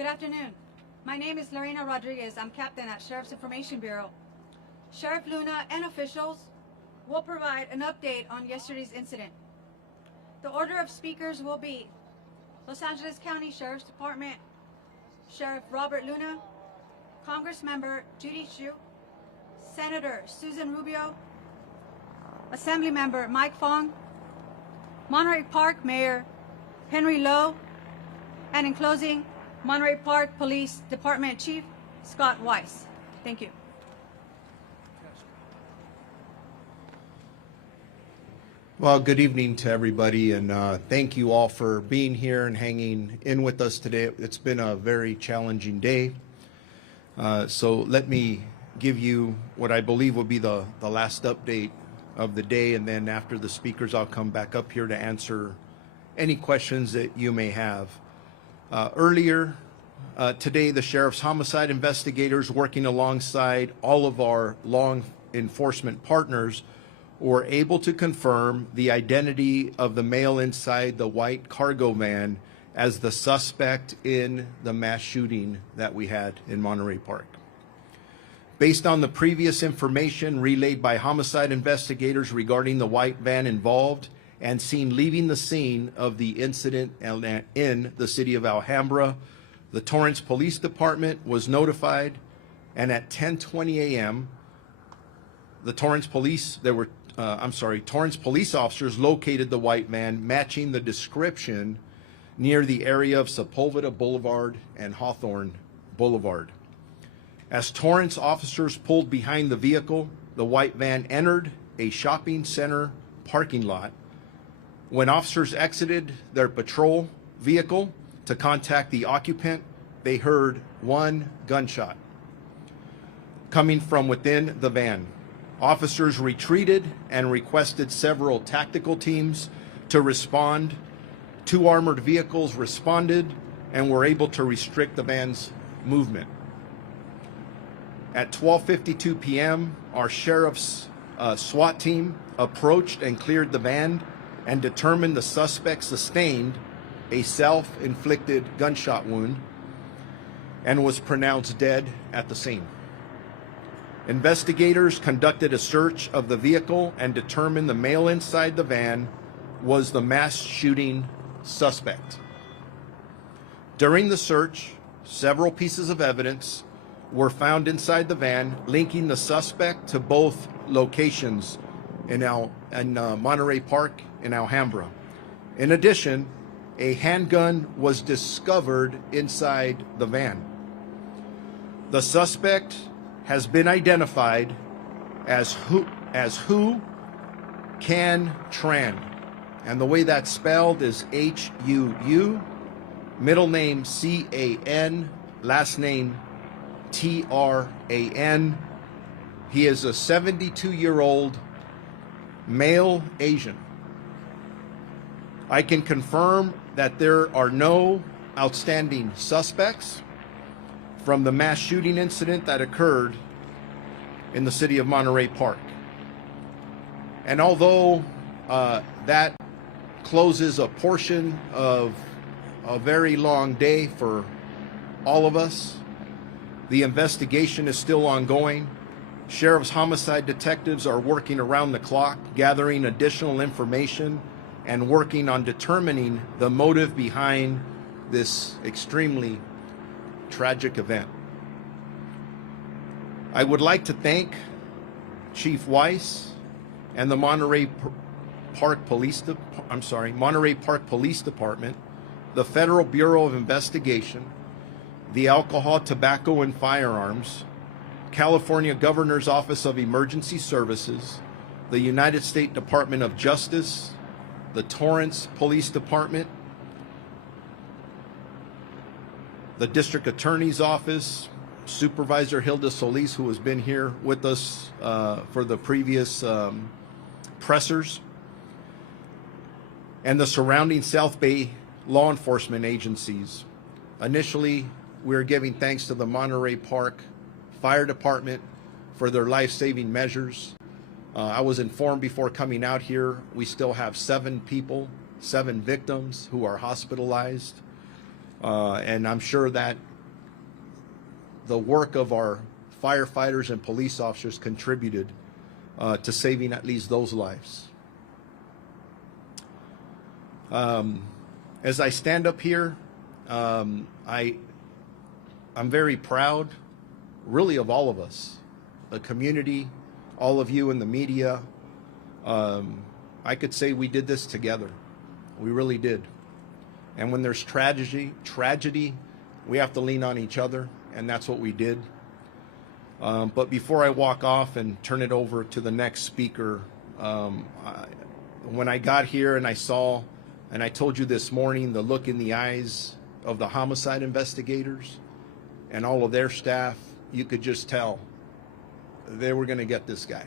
Good afternoon. My name is Lorena Rodriguez. I'm captain at Sheriff's Information Bureau. Sheriff Luna and officials will provide an update on yesterday's incident. The order of speakers will be Los Angeles County Sheriff's Department, Sheriff Robert Luna, Congress member Judy Chu, Senator Susan Rubio, Assembly member Mike Fong, Monterey Park Mayor Henry Lowe, and in closing, Monterey Park Police Department Chief Scott Weiss. Thank you. Well, good evening to everybody, and thank you all for being here and hanging in with us today. It's been a very challenging day. So let me give you what I believe will be the last update of the day, and then after the speakers, I'll come back up here to answer any questions that you may have. Earlier today, the Sheriff's Homicide investigators, working alongside all of our law enforcement partners, were able to confirm the identity of the male inside the white cargo van as the suspect in the mass shooting that we had in Monterey Park. Based on the previous information relayed by homicide investigators regarding the white van involved and seen leaving the scene of the incident in the city of Alhambra, the Torrance Police Department was notified, and at 10:20 a.m., the Torrance police officers located the white van matching the description near the area of Sepulveda Boulevard and Hawthorne Boulevard. As Torrance officers pulled behind the vehicle, the white van entered a shopping center parking lot. When officers exited their patrol vehicle to contact the occupant, they heard one gunshot coming from within the van. Officers retreated and requested several tactical teams to respond. 2 armored vehicles responded and were able to restrict the van's movement. At 12:52 p.m., our sheriff's SWAT team approached and cleared the van and determined the suspect sustained a self-inflicted gunshot wound and was pronounced dead at the scene. Investigators conducted a search of the vehicle and determined the male inside the van was the mass shooting suspect. During the search, several pieces of evidence were found inside the van linking the suspect to both locations in Monterey Park and Alhambra. In addition, a handgun was discovered inside the van. The suspect has been identified as Hu Can Tran, and the way that's spelled is H-U-U, middle name C-A-N, last name T-R-A-N. He is a 72-year-old male Asian. I can confirm that there are no outstanding suspects from the mass shooting incident that occurred in the city of Monterey Park. And although that closes a portion of a very long day for all of us, the investigation is still ongoing. Sheriff's homicide detectives are working around the clock, gathering additional information and working on determining the motive behind this extremely tragic event. I would like to thank Chief Weiss and the Monterey Park Police Department, the Federal Bureau of Investigation, the Alcohol, Tobacco, and Firearms, California Governor's Office of Emergency Services, the United States Department of Justice, the Torrance Police Department, the District Attorney's Office, Supervisor Hilda Solis, who has been here with us for the previous pressers, and the surrounding South Bay law enforcement agencies. Initially, we're giving thanks to the Monterey Park Fire Department for their life-saving measures. I was informed before coming out here, we still have 7 victims who are hospitalized. And I'm sure that the work of our firefighters and police officers contributed to saving at least those lives. As I stand up here, I'm very proud, really, of all of us, the community, all of you in the media. I could say we did this together. We really did. And when there's tragedy, we have to lean on each other, and that's what we did. But before I walk off and turn it over to the next speaker, when I got here and I saw, and I told you this morning, the look in the eyes of the homicide investigators and all of their staff, you could just tell they were going to get this guy.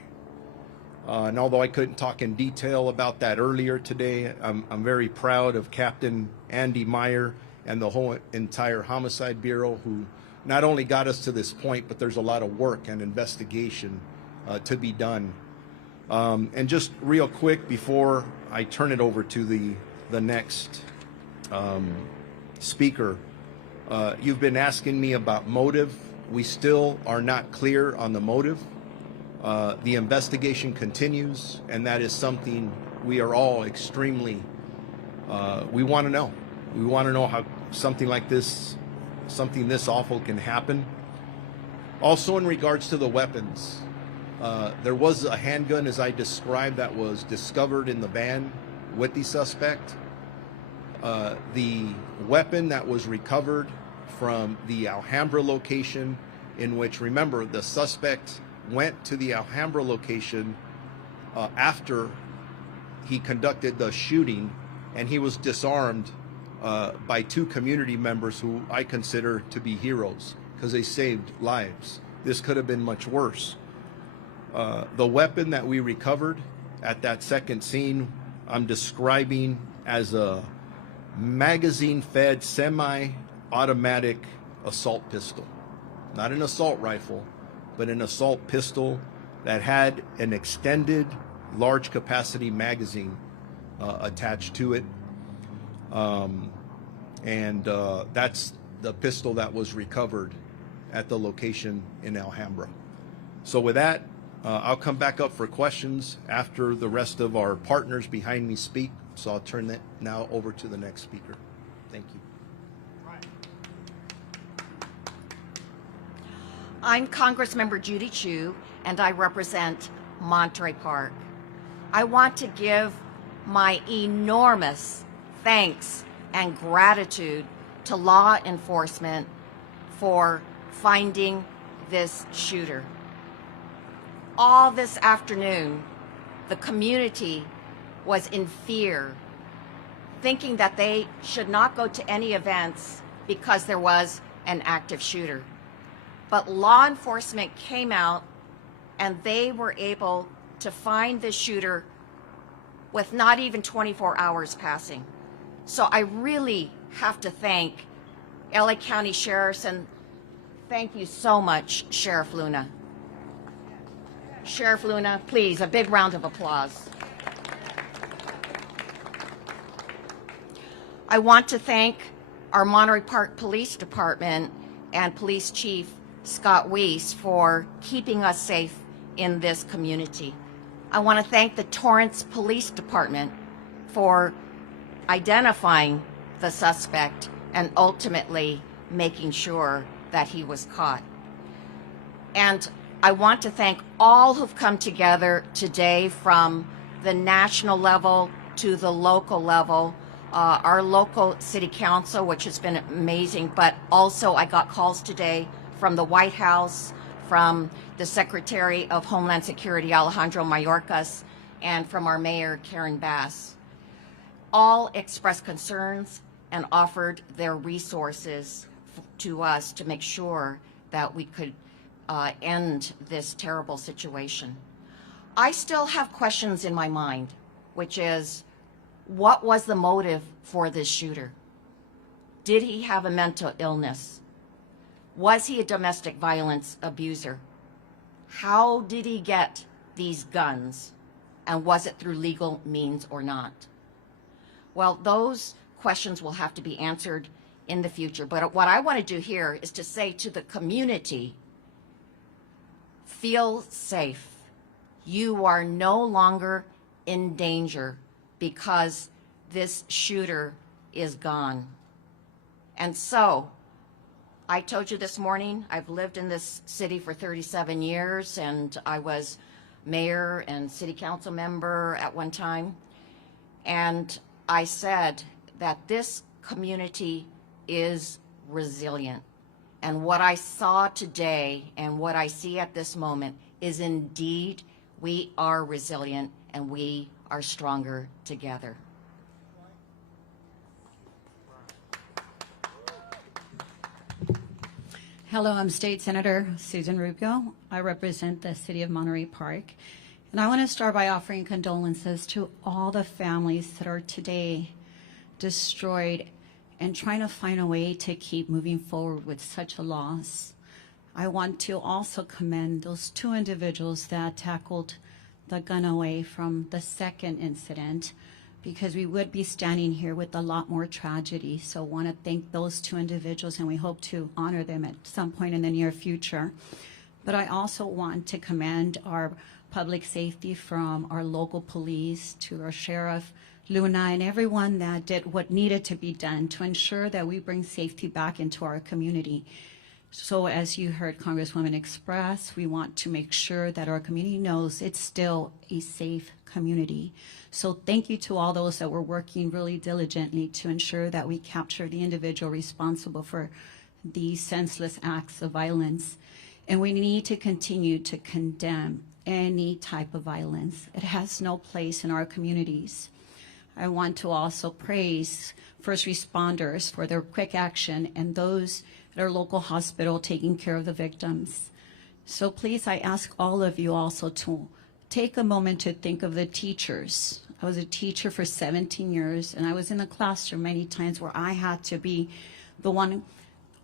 And although I couldn't talk in detail about that earlier today, I'm very proud of Captain Andy Meyer and the whole entire Homicide Bureau, who not only got us to this point, but there's a lot of work and investigation to be done. And just real quick before I turn it over to the next speaker, you've been asking me about motive. We still are not clear on the motive. The investigation continues, and that is something we are all extremely, we want to know. We want to know how something like this, something this awful can happen. Also, in regards to the weapons, there was a handgun, as I described, that was discovered in the van with the suspect. The weapon that was recovered from the Alhambra location, in which, remember, the suspect went to the Alhambra location after he conducted the shooting, and he was disarmed by two community members who I consider to be heroes because they saved lives. This could have been much worse. The weapon that we recovered at that second scene, I'm describing as a magazine-fed semi-automatic assault pistol. Not an assault rifle, but an assault pistol that had an extended large capacity magazine attached to it. That's the pistol that was recovered at the location in Alhambra. So with that, I'll come back up for questions after the rest of our partners behind me speak. So I'll turn that now over to the next speaker. Thank you. I'm Congressmember Judy Chu, and I represent Monterey Park. I want to give my enormous thanks and gratitude to law enforcement for finding this shooter. All this afternoon, the community was in fear, thinking that they should not go to any events because there was an active shooter. But law enforcement came out and they were able to find the shooter with not even 24 hours passing. So I really have to thank LA County Sheriffs, and thank you so much, Sheriff Luna. Sheriff Luna, please, a big round of applause. I want to thank our Monterey Park Police Department and Police Chief Scott Weiss for keeping us safe in this community. I want to thank the Torrance Police Department for identifying the suspect and ultimately making sure that he was caught. And I want to thank all who've come together today, from the national level to the local level. Our local city council, which has been amazing, but also I got calls today from the White House, from the Secretary of Homeland Security, Alejandro Mayorkas, and from our Mayor, Karen Bass. All expressed concerns and offered their resources to us to make sure that we could end this terrible situation. I still have questions in my mind, which is, what was the motive for this shooter? Did he have a mental illness? Was he a domestic violence abuser? How did he get these guns? And was it through legal means or not? Well, those questions will have to be answered in the future. But what I want to do here is to say to the community, feel safe. You are no longer in danger because this shooter is gone. And so, I told you this morning, I've lived in this city for 37 years, and I was mayor and city council member at one time. And I said that this community is resilient. And what I saw today and what I see at this moment is indeed we are resilient and we are stronger together. Hello, I'm State Senator Susan Rubio. I represent the city of Monterey Park. And I want to start by offering condolences to all the families that are today destroyed and trying to find a way to keep moving forward with such a loss. I want to also commend those two individuals that tackled the gun away from the second incident, because we would be standing here with a lot more tragedy. So I want to thank those two individuals, and we hope to honor them at some point in the near future. But I also want to commend our public safety, from our local police to our Sheriff Luna and everyone that did what needed to be done to ensure that we bring safety back into our community. So as you heard Congresswoman express, we want to make sure that our community knows it's still a safe community. So thank you to all those that were working really diligently to ensure that we capture the individual responsible for these senseless acts of violence. And we need to continue to condemn any type of violence. It has no place in our communities. I want to also praise first responders for their quick action and those at our local hospital taking care of the victims. So please, I ask all of you also to take a moment to think of the teachers. I was a teacher for 17 years, and I was in the classroom many times where I had to be the one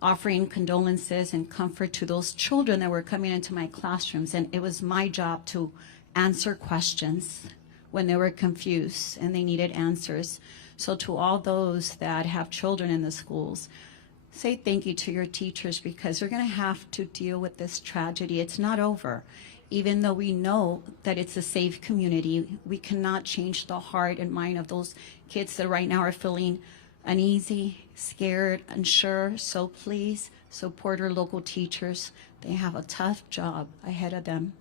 offering condolences and comfort to those children that were coming into my classrooms. And it was my job to answer questions when they were confused and they needed answers. So to all those that have children in the schools, say thank you to your teachers, because they're going to have to deal with this tragedy. It's not over. Even though we know that it's a safe community, we cannot change the heart and mind of those kids that right now are feeling uneasy, scared, unsure. So please support our local teachers. They have a tough job ahead of them.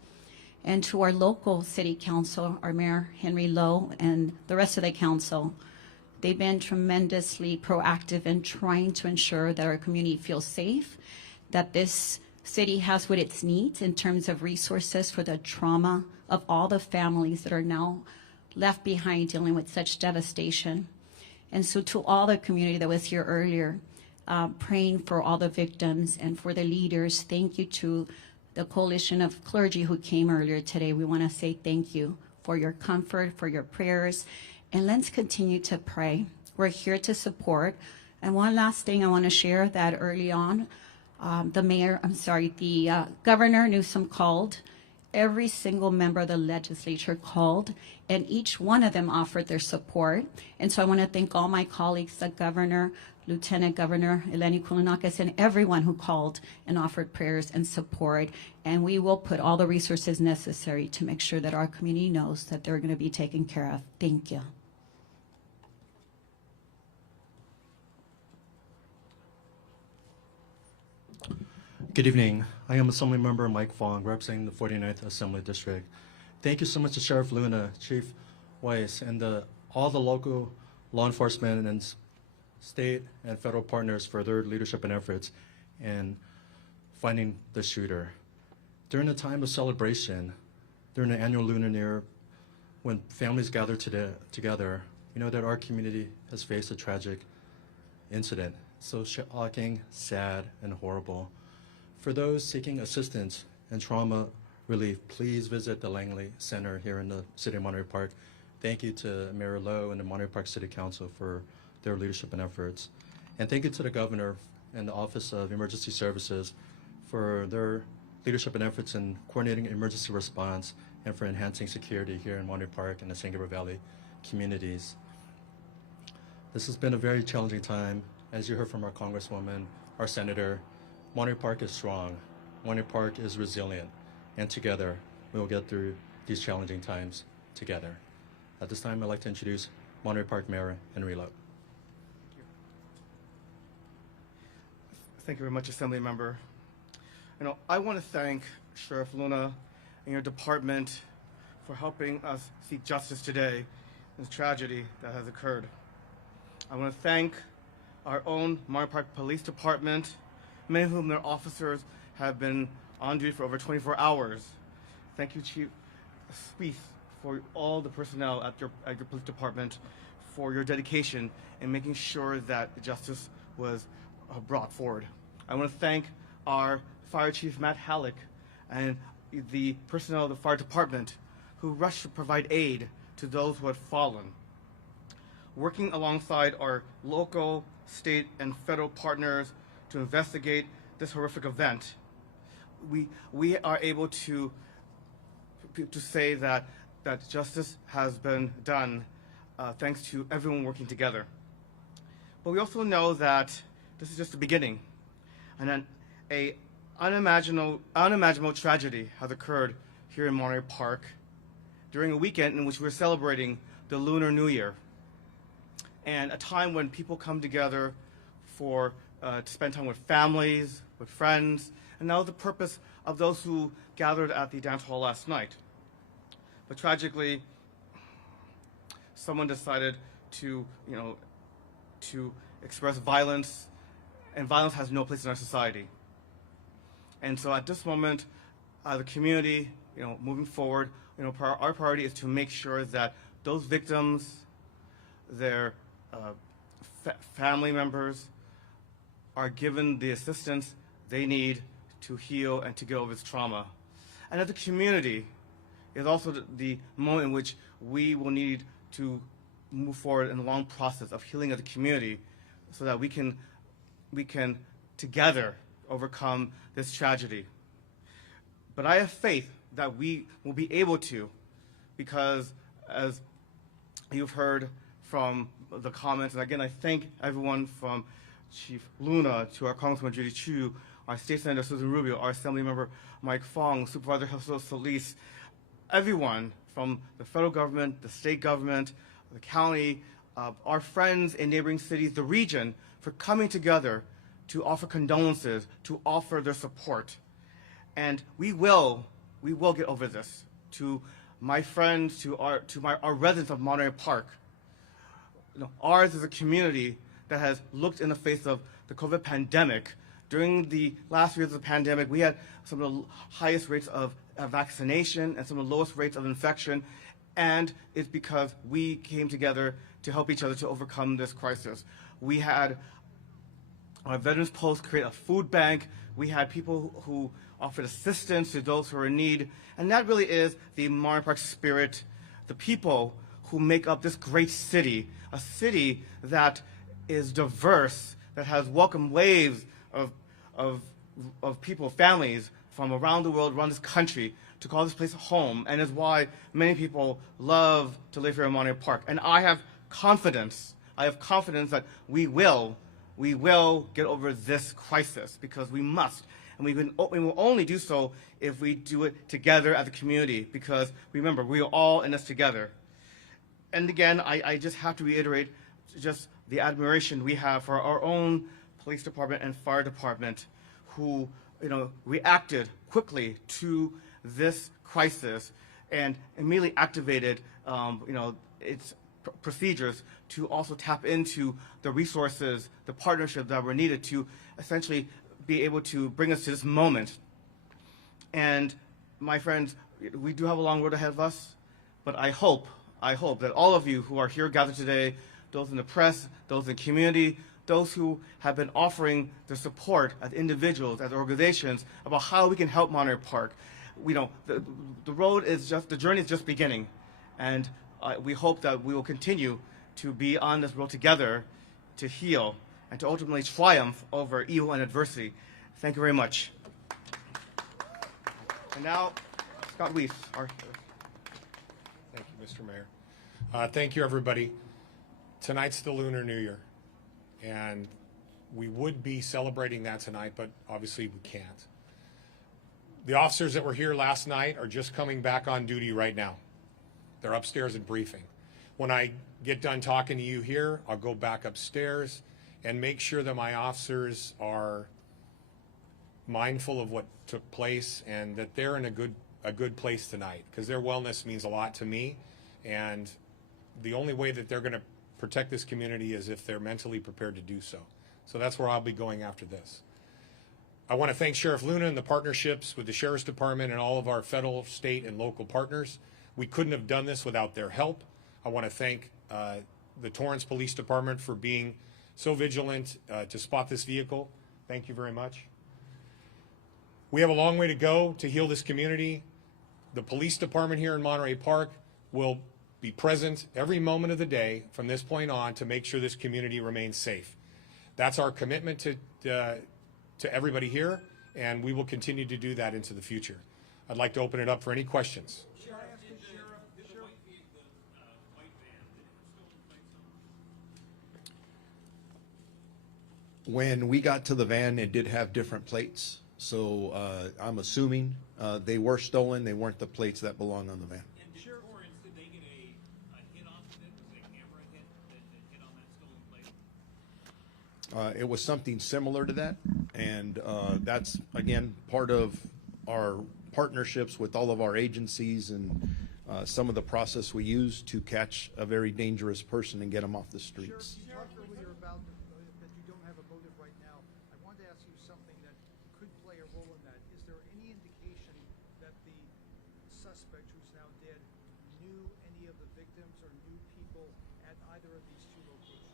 And to our local city council, our Mayor Henry Lowe and the rest of the council, they've been tremendously proactive in trying to ensure that our community feels safe, that this city has what it needs in terms of resources for the trauma of all the families that are now left behind dealing with such devastation. And so to all the community that was here earlier, praying for all the victims and for the leaders, thank you to the coalition of clergy who came earlier today. We want to say thank you for your comfort, for your prayers, and let's continue to pray. We're here to support. And one last thing I want to share, that early on, the Governor Newsom called. Every single member of the legislature called, and each one of them offered their support. And so I want to thank all my colleagues, the Governor, Lieutenant Governor Eleni Kounakis, and everyone who called and offered prayers and support. And we will put all the resources necessary to make sure that our community knows that they're going to be taken care of. Thank you. Good evening. I am Assemblymember Mike Fong, representing the 49th Assembly District. Thank you so much to Sheriff Luna, Chief Weiss, and all the local law enforcement and state and federal partners for their leadership and efforts in finding the shooter. During the time of celebration, during the annual Lunar New Year, when families gather together, we know that our community has faced a tragic incident. So shocking, sad, and horrible. For those seeking assistance and trauma relief, please visit the Langley Center here in the city of Monterey Park. Thank you to Mayor Lowe and the Monterey Park City Council for their leadership and efforts. And thank you to the Governor and the Office of Emergency Services for their leadership and efforts in coordinating emergency response and for enhancing security here in Monterey Park and the San Gabriel Valley communities. This has been a very challenging time As you heard from our Congresswoman, our Senator, Monterey Park is strong. Monterey Park is resilient. And together, we will get through these challenging times together. At this time, I'd like to introduce Monterey Park Mayor Henry Lowe. Thank you very much, Assembly Member. I want to thank Sheriff Luna and your department for helping us seek justice today in this tragedy that has occurred. I want to thank our own Monterey Park Police Department, many of whom their officers have been on duty for over 24 hours. Thank you, Chief Spieth, for all the personnel at your police department for your dedication in making sure that justice was brought forward. I want to thank our Fire Chief Matt Halleck and the personnel of the fire department who rushed to provide aid to those who had fallen. Working alongside our local, state, and federal partners to investigate this horrific event, we are able to say that justice has been done thanks to everyone working together. But we also know that this is just the beginning, and then an unimaginable tragedy has occurred here in Monterey Park during a weekend in which we're celebrating the Lunar New Year, and a time when people come together to spend time with families, with friends, and that was the purpose of those who gathered at the dance hall last night. But tragically, someone decided to express violence, and violence has no place in our society. And so at this moment, the community, moving forward, our priority is to make sure that those victims, their family members, are given the assistance they need to heal and to get over this trauma. And as a community, is also the moment in which we will need to move forward in the long process of healing as a community so that we can together overcome this tragedy. But I have faith that we will be able to, because as you've heard from the comments, and again I thank everyone from Chief Luna to our Congresswoman Judy Chu, our State Senator Susan Rubio, our Assembly Member Mike Fong, Supervisor Jesus Solis, everyone from the federal government, the state government, the county, our friends in neighboring cities, the region, for coming together to offer condolences, to offer their support. And we will get over this. To my friends, to our residents of Monterey Park, ours is a community that has looked in the face of the COVID pandemic. During the last years of the pandemic, we had some of the highest rates of vaccination and some of the lowest rates of infection, and it's because we came together to help each other to overcome this crisis. We had our Veterans Post create a food bank. We had people who offered assistance to those who are in need, and that really is the Monterey Park spirit, the people who make up this great city, a city that is diverse, that has welcomed waves of people, families from around the world, around this country, to call this place home, and is why many people love to live here in Monterey Park. And I have confidence that we will get over this crisis, because we must. And we will only do so if we do it together as a community, because remember, we are all in this together. And again, I just have to reiterate just the admiration we have for our own police department and fire department, who reacted quickly to this crisis and immediately activated its procedures to also tap into the resources, the partnerships that were needed to essentially be able to bring us to this moment. And my friends, we do have a long road ahead of us, but I hope that all of you who are here gathered today, those in the press, those in the community, those who have been offering their support as individuals, as organizations, about how we can help Monterey Park. The journey is just beginning, and we hope that we will continue to be on this road together to heal and to ultimately triumph over evil and adversity. Thank you very much. And now, Scott Weiss. Thank you, Mr. Mayor. Thank you, everybody. Tonight's the Lunar New Year, and We would be celebrating that tonight, but obviously we can't. The officers that were here last night are just coming back on duty right now. They're upstairs and briefing. When I get done talking to you here, I'll go back upstairs and make sure that my officers are mindful of what took place and that they're in a good place tonight, because their wellness means a lot to me, and the only way that they're going to protect this community is if they're mentally prepared to do so. So that's where I'll be going after this. I want to thank Sheriff Luna and the partnerships with the Sheriff's Department and all of our federal, state, and local partners. We couldn't have done this without their help. I want to thank the Torrance Police Department for being so vigilant to spot this vehicle. Thank you very much. We have a long way to go to heal this community. The police department here in Monterey Park will be present every moment of the day from this point on to make sure this community remains safe. That's our commitment to everybody here, and we will continue to do that into the future. I'd like to open it up for any questions. When we got to the van, it did have different plates, so I'm assuming they were stolen. They weren't the plates that belong on the van. And did Torrance, did they get a hit off of it? Was it a camera hit that hit on that stolen plate? It was something similar to that, and that's, again, part of our partnerships with all of our agencies and some of the process we use to catch a very dangerous person and get them off the streets. You talked earlier about that you don't have a motive right now. I wanted to ask you something that could play a role in that. Is there any indication that the suspect, who's now dead, knew any of the victims or knew people at either of these two locations?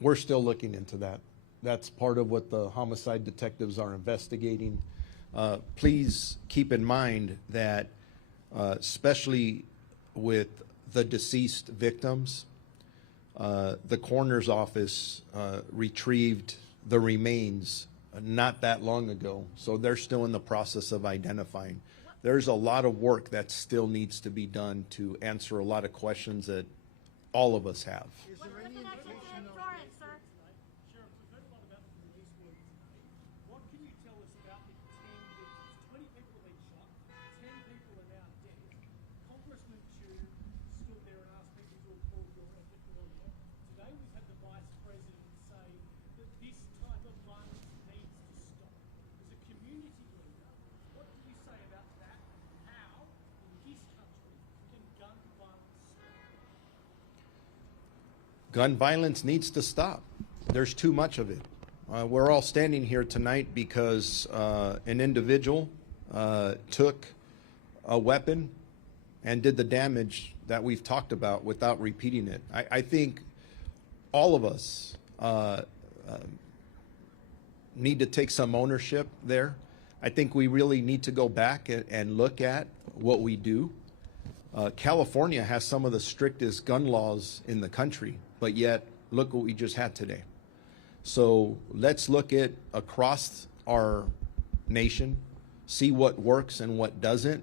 We're still looking into that. That's part of what the homicide detectives are investigating. Please keep in mind that, especially with the deceased victims, the coroner's office retrieved the remains not that long ago, so they're still in the process of identifying. There's a lot of work that still needs to be done to answer a lot of questions that all of us have. Is there any indication of... Sheriff, we've heard a lot about the police work tonight. What can you tell us about the 10 victims? 20 people have been shot, 10 people are now dead. Congressman Chu stood there and asked people to applaud your effort earlier. Today we've had the Vice President say that this type of violence needs to stop. As a community leader, what do you say about that? How, in this country, can gun violence stop? Gun violence needs to stop. There's too much of it. We're all standing here tonight because an individual took a weapon and did the damage that we've talked about without repeating it. I think all of us need to take some ownership there. I think we really need to go back and look at what we do. California has some of the strictest gun laws in the country, but yet look what we just had today. So let's look at across our nation, see what works and what doesn't.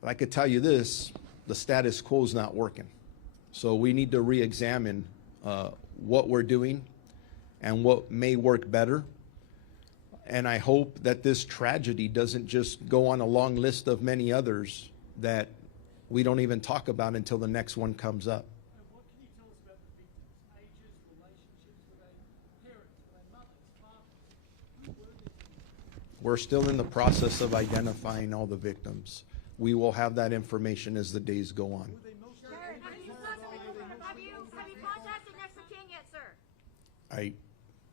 But I could tell you this, the status quo is not working. So we need to re-examine what we're doing and what may work better. And I hope that this tragedy doesn't just go on a long list of many others that we don't even talk about until the next one comes up. And what can you tell us about the victims' ages, relationships? Were they parents? Were they mothers, fathers? Who were they? We're still in the process of identifying all the victims. We will have that information as the days go on. Have you contacted next of kin yet, sir?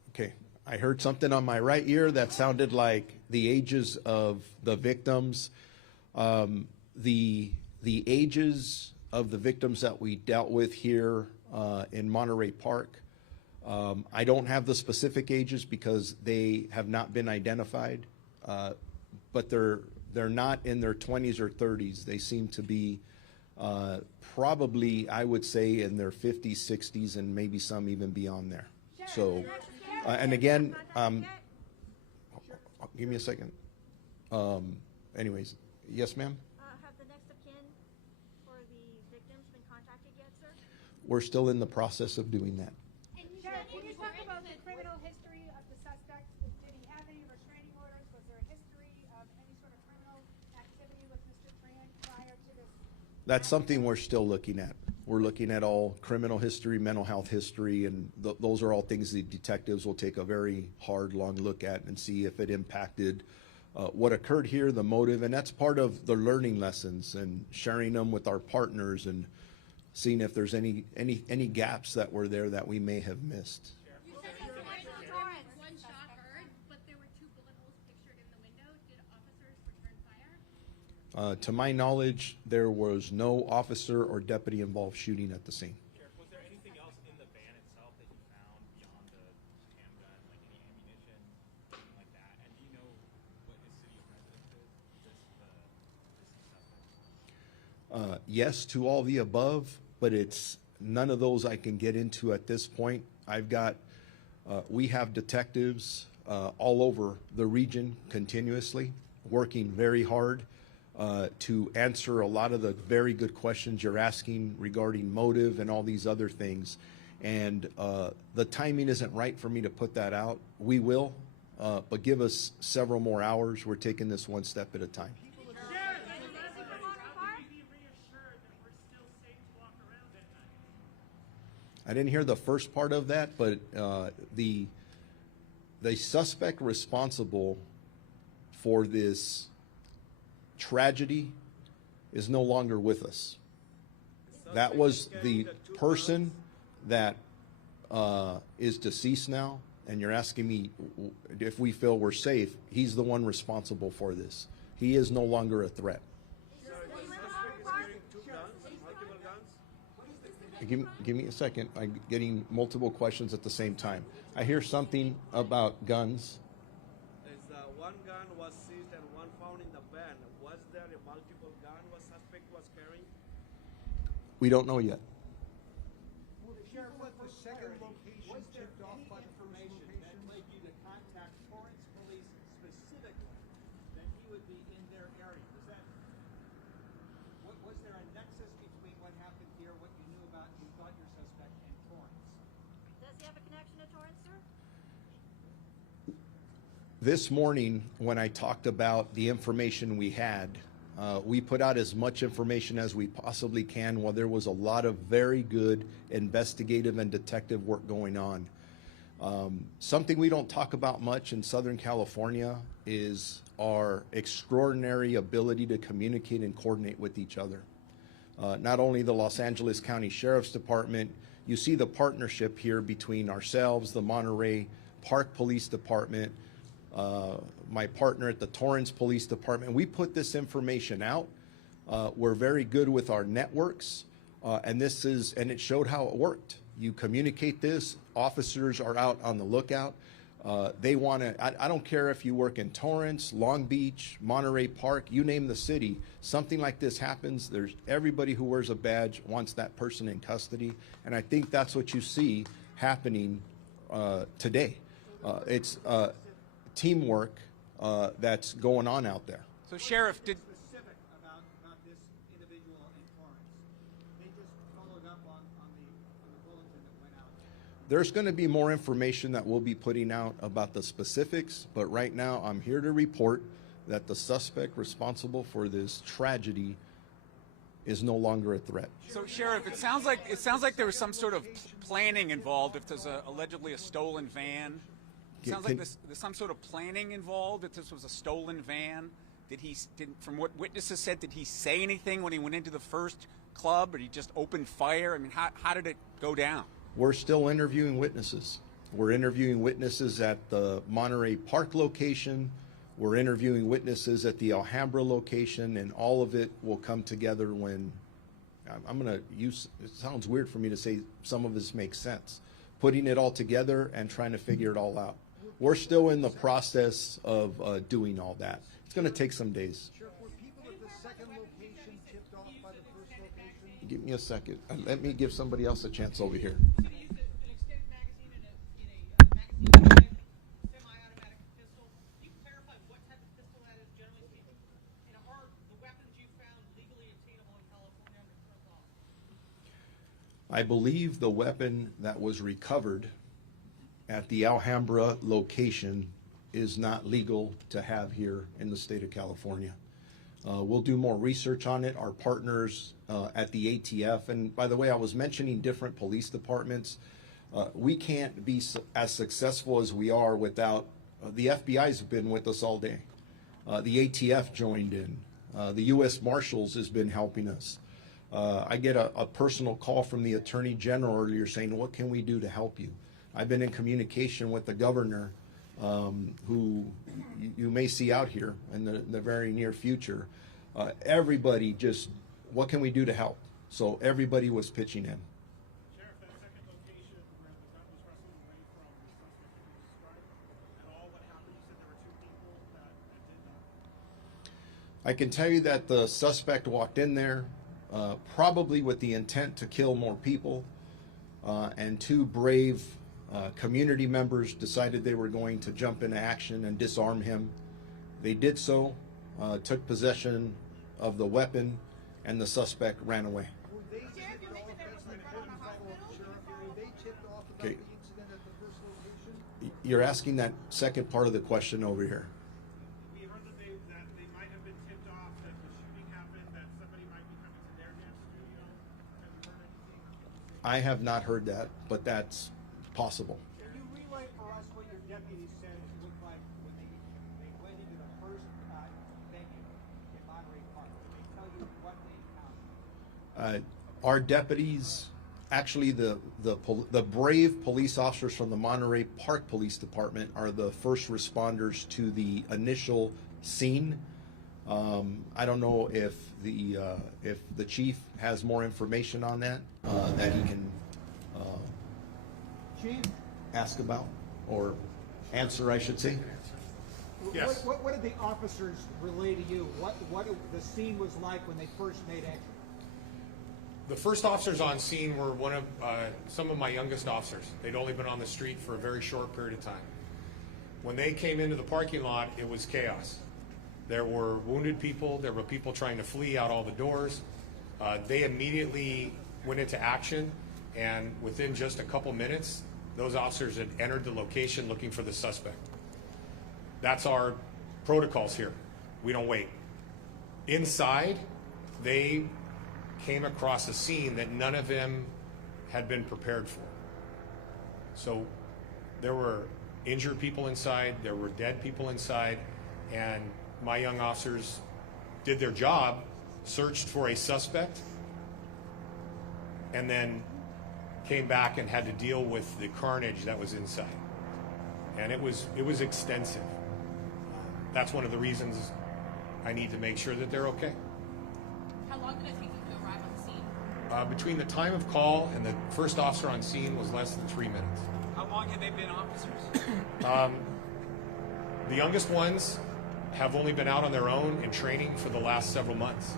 Okay, I heard something on my right ear that sounded like the ages of the victims. The ages of the victims that we dealt with here in Monterey Park, I don't have the specific ages because they have not been identified, but they're not in their 20s or 30s. They seem to be probably, I would say, in their 50s, 60s, and maybe some even beyond there. So, and again, give me a second. Anyways, yes, ma'am? Have the next of kin for the victims been contacted yet, sir? We're still in the process of doing that. And Sheriff, know the criminal history of the suspect? Did he have any restraining orders? Was there a history of any sort of criminal activity with Mr. Tran prior to this? That's something we're still looking at. We're looking at all criminal history, mental health history, and those are all things the detectives will take a very hard, long look at and see if it impacted what occurred here, the motive, and that's part of the learning lessons and sharing them with our partners and seeing if there's any gaps that were there that we may have missed. You said that's Michael Torrance. One shot heard, but there were 2 bullet holes pictured in the window. Did officers return fire? To my knowledge, there was no officer or deputy involved shooting at the scene. Sheriff, was there anything else in the van itself that you found beyond the handgun, like any ammunition, anything like that? And do you know what his city of residence is? Is this suspect? Yes to all the above, but it's none of those I can get into at this point. We have detectives all over the region continuously working very hard to answer a lot of the very good questions you're asking regarding motive and all these other things. And the timing isn't right for me to put that out. We will, but give us several more hours. We're taking this one step at a time. I didn't hear the first part of that, but the suspect responsible for this tragedy is no longer with us. That was the person that is deceased now, and you're asking me if we feel we're safe. He's the one responsible for this. He is no longer a threat. Give me a second. I'm getting multiple questions at the same time. I hear something about guns. One gun was seized and one found in the van. Was there a multiple gun was suspect was carrying? We don't know yet. Well, the sheriff, what the second location tipped off by the first location? That led you to contact Torrance Police specifically that he would be in their area? Was there a nexus between what happened here, what you knew about, you thought your suspect, and Torrance? Does he have a connection to Torrance, sir? This morning, when I talked about the information we had, we put out as much information as we possibly can while there was a lot of very good investigative and detective work going on. Something we don't talk about much in Southern California is our extraordinary ability to communicate and coordinate with each other. Not only the Los Angeles County Sheriff's Department, you see the partnership here between ourselves, the Monterey Park Police Department, my partner at the Torrance Police Department. We put this information out. We're very good with our networks, and it showed how it worked. You communicate this, officers are out on the lookout. They want to, I don't care if you work in Torrance, Long Beach, Monterey Park, you name the city, something like this happens, there's everybody who wears a badge wants that person in custody, and I think that's what you see happening today. It's teamwork that's going on out there. So, Sheriff, specific about this individual in Torrance? They just followed up on the bulletin that went out. There's going to be more information that we'll be putting out about the specifics, but right now I'm here to report that the suspect responsible for this tragedy is no longer a threat. So, Sheriff, it sounds like there was some sort of planning involved. If there's allegedly a stolen van, it sounds like there's some sort of planning involved. If this was a stolen van, from what witnesses said, did he say anything when he went into the first club, or he just opened fire? I mean, how did it go down? We're still interviewing witnesses. We're interviewing witnesses at the Monterey Park location. We're interviewing witnesses at the Alhambra location, and all of it will come together when, I'm going to use, it sounds weird for me to say some of this makes sense, putting it all together and trying to figure it all out. We're still in the process of doing all that. It's going to take some days. Sheriff, were people at the second location tipped off by the first location? Give me a second. Let me give somebody else a chance over here. I believe the weapon that was recovered at the Alhambra location is not legal to have here in the state of California. We'll do more research on it. Our partners at the ATF, and by the way, I was mentioning different police departments. We can't be as successful as we are without the FBI's been with us all day. The ATF joined in. The U.S. Marshals has been helping us. I get a personal call from the Attorney General earlier saying, what can we do to help you? I've been in communication with the governor, who you may see out here in the very near future. Everybody just, what can we do to help? So everybody was pitching in. Sheriff, that second location where the gun was wrestled away from the suspect that you described, at all what happened? You said there were 2 people that did that. I can tell you that the suspect walked in there probably with the intent to kill more people, and 2 brave community members decided they were going to jump into action and disarm him. They did so, took possession of the weapon, and the suspect ran away. Were they tipped off as the Sheriff, were they tipped off about Okay. the incident at the first location? You're asking that second part of the question over here. We heard that they might have been tipped off that the shooting happened, that somebody might be coming to their dance studio. Have you heard anything? I have not heard that, but that's possible. Can you relay for us what your deputies said it looked like when they went into the first venue in Monterey Park? Did they tell you what they found? Our deputies, actually the brave police officers from the Monterey Park Police Department are the first responders to the initial scene. I don't know if the chief has more information on that that he can Chief, ask about or answer, I should say. Yes. what did the officers relay to you? What the scene was like when they first made entry? The first officers on scene were some of my youngest officers. They'd only been on the street for a very short period of time. When they came into the parking lot, it was chaos. There were wounded people. There were people trying to flee out all the doors. They immediately went into action, and within just a couple minutes, those officers had entered the location looking for the suspect. That's our protocols here. We don't wait. Inside, they came across a scene that none of them had been prepared for. So there were injured people inside, there were dead people inside, and my young officers did their job, searched for a suspect, and then came back and had to deal with the carnage that was inside. And it was extensive. That's one of the reasons I need to make sure that they're okay. How long did it take you to arrive on the scene? Between the time of call and the first officer on scene was less than 3 minutes. How long had they been officers? The youngest ones have only been out on their own in training for the last several months.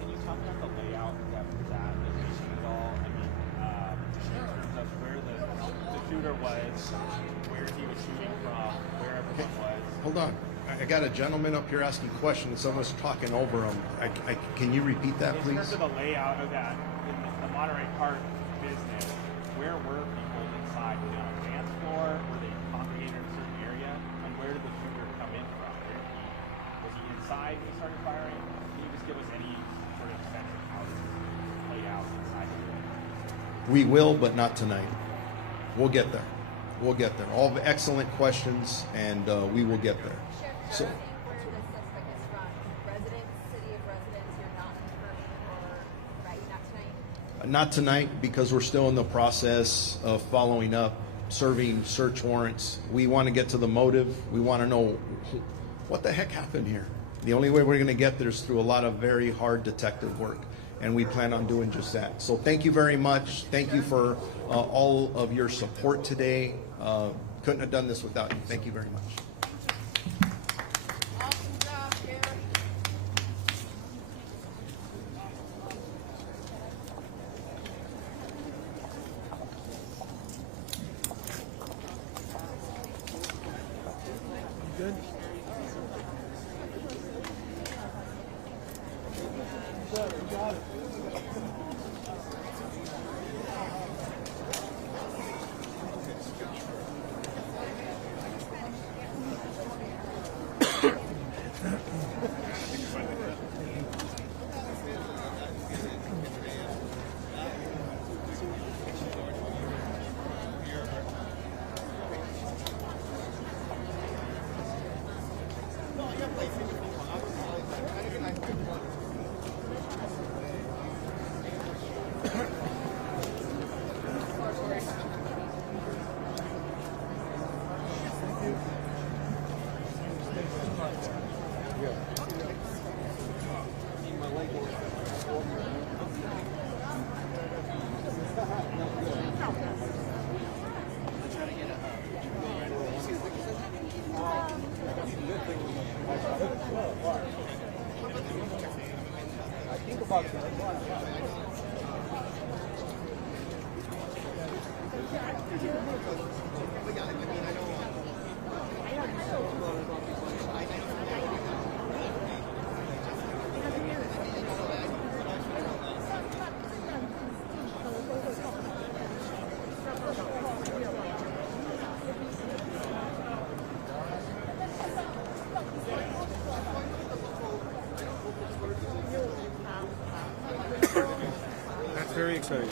Can you talk about the layout that was at the location at all? I mean, in terms of where the shooter was, where he was shooting from, where everyone was. Hold on. I got a gentleman up here asking questions. Someone's talking over him. Can you repeat that, In please? terms of the layout of that, in the Monterey Park business, where were people inside? Were they on the dance floor? Were they congregated in a certain area? And where did the shooter come in from? Was he inside when he started firing? Can you just give us any sort of sense of how this is laid out inside the building? We will, but not tonight. We'll get there. We'll get there. All excellent questions, and we will get there. So, Where the suspect is from? Residence, city of residence, you're not confirming, or right, not tonight? not tonight because we're still in the process of following up, serving search warrants. We want to get to the motive. We want to know what the heck happened here. The only way we're going to get there is through a lot of very hard detective work, and we plan on doing just that. So thank you very much. Thank you for all of your support today. Couldn't have done this without you. Thank you very much. Good. Got it. That's very exciting.